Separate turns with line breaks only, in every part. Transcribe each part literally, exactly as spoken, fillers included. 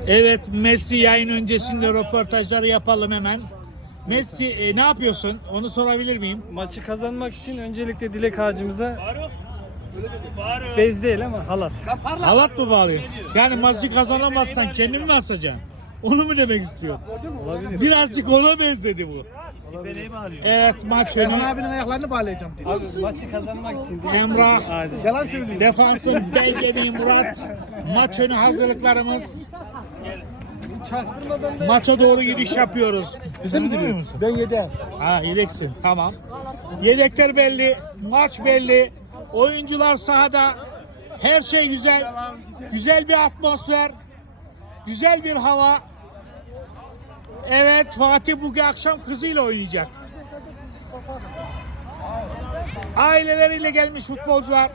Evet, Messi yayın öncesinde röportajları yapalım hemen. Messi e, ne yapıyorsun? Onu sorabilir miyim?
Maçı kazanmak için öncelikle dilek ağacımıza bez değil ama halat.
Halat mı bağlıyorsun? Yani maçı kazanamazsan kendin mi asacaksın? Onu mu demek istiyor?
Olabilir.
Birazcık ona benzedi bu. Evet, maç önü.
abinin ayaklarını bağlayacağım.
Abi maçı kazanmak için dilek
Emrah,
ağacı.
Yalan söylüyor.
defansın belgemi Murat. Maç önü hazırlıklarımız.
Çaktırmadan da
Maça doğru giriş yapıyoruz.
Bize mi
Biliyor
diyor?
musun?
Ben yedem.
Ha, yedeksin. Tamam. Yedekler belli. Maç belli. Oyuncular sahada. Her şey güzel. Güzel bir atmosfer. Güzel bir hava. Evet, Fatih bugün akşam kızıyla oynayacak. Aileleriyle gelmiş futbolcular.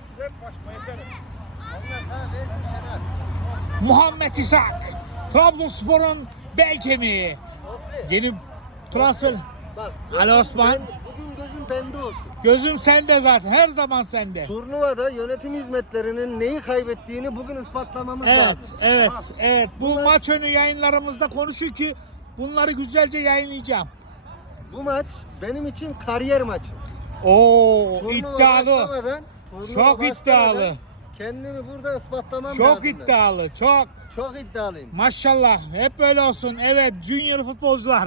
Muhammed İshak, Trabzonspor'un bel kemiği. Yeni transfer.
Bak,
Ali Osman.
ben- bugün gözüm bende olsun.
Gözüm sende zaten. Her zaman sende.
Turnuvada yönetim hizmetlerinin neyi kaybettiğini bugün ispatlamamız
Evet,
lazım.
evet,
Bak,
evet. Bu
maç-
maç önü yayınlarımızda konuşuyor ki bunları güzelce yayınlayacağım.
Bu maç benim için kariyer maçı.
Oo,
Turnuva
iddialı.
başlamadan, turnuva
Çok
başlamadan
iddialı.
Kendimi burada ispatlamam
Çok
lazım. ben.
iddialı, çok.
Çok iddialıyım.
Maşallah. Hep böyle olsun. Evet, junior futbolcular.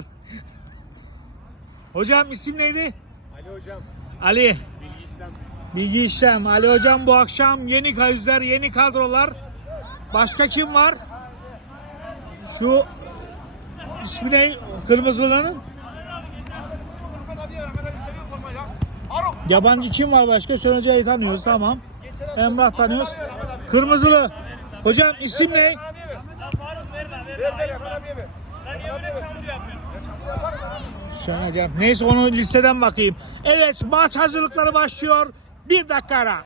Hocam isim neydi?
Ali hocam.
Ali. Bilgi işlem. Bilgi işlem. Ali hocam bu akşam yeni kayüzler, yeni kadrolar. Başka kim var? Şu ismi ne? Kırmızıların. Yabancı kim var başka? Söneceği tanıyoruz, tamam. Emrah tanıyoruz. Kırmızılı. Hocam isim ne? Söneceğim. Neyse onu listeden bakayım. Evet, maç hazırlıkları başlıyor. Bir dakika ara.